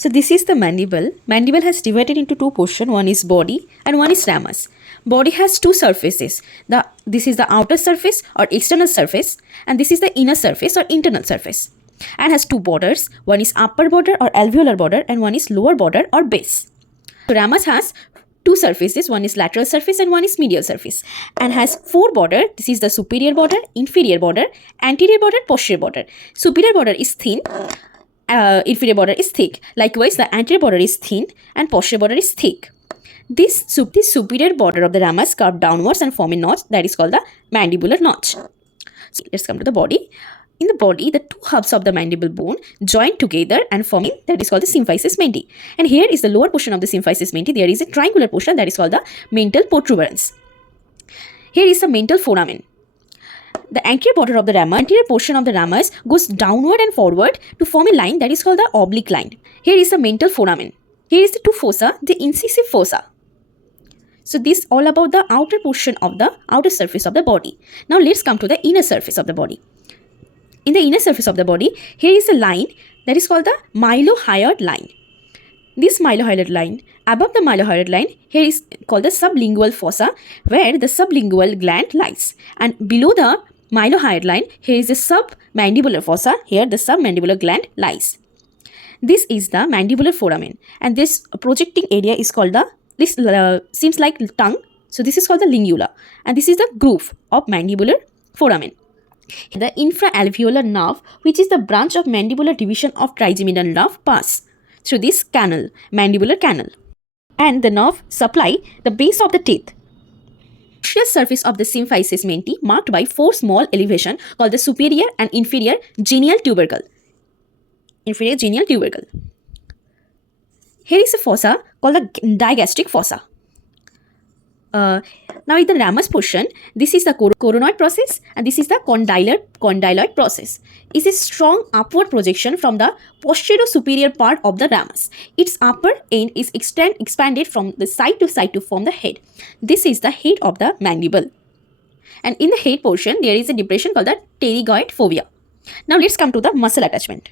So this is the mandible. Mandible has divided into two portions. One is body and one is ramus. Body has two surfaces. This is the outer surface or external surface, and this is the inner surface or internal surface, and has two borders. One is upper border or alveolar border and one is lower border or base. So ramus has two surfaces. One is lateral surface and one is medial surface, and has four border. This is the superior border, inferior border, anterior border, posterior border. Superior border is thin. Inferior border is thick. Likewise, the anterior border is thin and posterior border is thick. This superior border of the ramus curve downwards and form a notch that is called the mandibular notch. So let's come to the body. In the body, the two hubs of the mandible bone join together and form that is called the symphysis menti. And here is the lower portion of the symphysis menti. There is a triangular portion that is called the mental protuberance. Here is the mental foramen. The anterior border of the ramus, anterior portion of the ramus goes downward and forward to form a line that is called the oblique line. Here is the mental foramen. Here is the two fossa, the incisive fossa. So this all about the outer portion of the outer surface of the body. Now let's come to the inner surface of the body. In the inner surface of the body, here is a line that is called the mylohyoid line. This mylohyoid line, above the mylohyoid line, here is called the sublingual fossa, where the sublingual gland lies. And below the mylohyoid line, here is the submandibular fossa, here the submandibular gland lies. This is the mandibular foramen, and this projecting area is called this seems like tongue, so this is called the lingula, and this is the groove of mandibular foramen. The infraalveolar nerve, which is the branch of mandibular division of trigeminal nerve, pass through this canal, mandibular canal, and the nerve supply the base of the teeth. The surface of the symphysis menti marked by four small elevation called the superior and inferior genial tubercle. Inferior genial tubercle. Here is a fossa called the digastric fossa. Now in the ramus portion, this is the coronoid process and this is the condyloid process. It's a strong upward projection from the posterior superior part of the ramus. Its upper end is expanded from the side to form the head. This is the head of the mandible. And in the head portion, there is a depression called the pterygoid fovea. Now let's come to the muscle attachment.